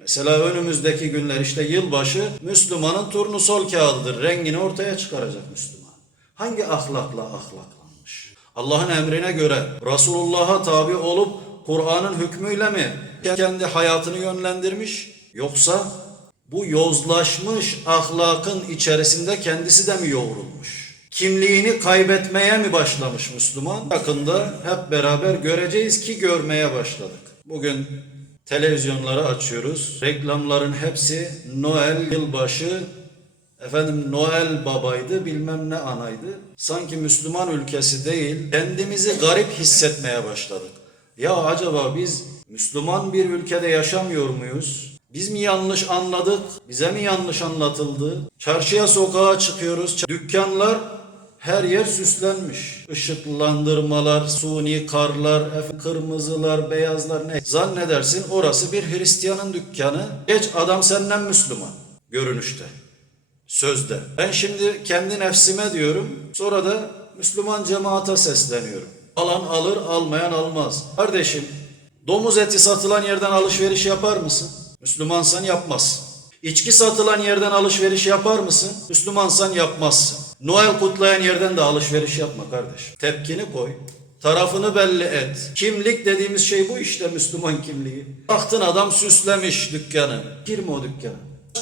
Mesela önümüzdeki günler işte yılbaşı Müslümanın turnusol kağıdıdır. Rengini ortaya çıkaracak Müslüman. Hangi ahlakla ahlaklanmış? Allah'ın emrine göre Resulullah'a tabi olup Kur'an'ın hükmüyle mi kendi hayatını yönlendirmiş? Yoksa bu yozlaşmış ahlakın içerisinde kendisi de mi yoğrulmuş? Kimliğini kaybetmeye mi başlamış Müslüman? Yakında hep beraber göreceğiz ki görmeye başladık. Bugün televizyonları açıyoruz. Reklamların hepsi Noel yılbaşı Efendim Noel babaydı bilmem ne anaydı. Sanki Müslüman ülkesi değil kendimizi garip hissetmeye başladık. Ya acaba biz Müslüman bir ülkede yaşamıyor muyuz? Biz mi yanlış anladık? Bize mi yanlış anlatıldı? Çarşıya sokağa çıkıyoruz. Dükkanlar her yer süslenmiş. Işıklandırmalar, suni karlar, kırmızılar, beyazlar ne? Zannedersin orası bir Hristiyanın dükkanı. Geç adam senden Müslüman görünüşte sözde. Ben şimdi kendi nefsime diyorum. Sonra da Müslüman cemaate sesleniyorum. Alan alır, almayan almaz. Kardeşim, domuz eti satılan yerden alışveriş yapar mısın? Müslümansan yapmazsın. İçki satılan yerden alışveriş yapar mısın? Müslümansan yapmazsın. Noel kutlayan yerden de alışveriş yapma kardeş. Tepkini koy. Tarafını belli et. Kimlik dediğimiz şey bu işte Müslüman kimliği. Baktın adam süslemiş dükkanı. Girme o dükkana.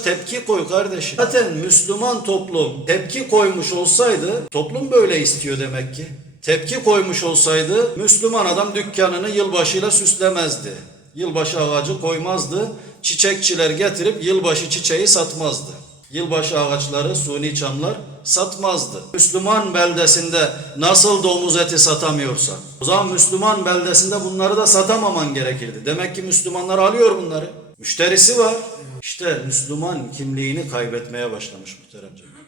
Tepki koy kardeşim. Zaten Müslüman toplum tepki koymuş olsaydı toplum böyle istiyor demek ki. Tepki koymuş olsaydı Müslüman adam dükkanını yılbaşıyla süslemezdi. Yılbaşı ağacı koymazdı. Çiçekçiler getirip yılbaşı çiçeği satmazdı. Yılbaşı ağaçları, suni çamlar satmazdı. Müslüman beldesinde nasıl domuz eti satamıyorsa, o zaman Müslüman beldesinde bunları da satamaman gerekirdi. Demek ki Müslümanlar alıyor bunları. Müşterisi var. İşte Müslüman kimliğini kaybetmeye başlamış muhterem cemaat.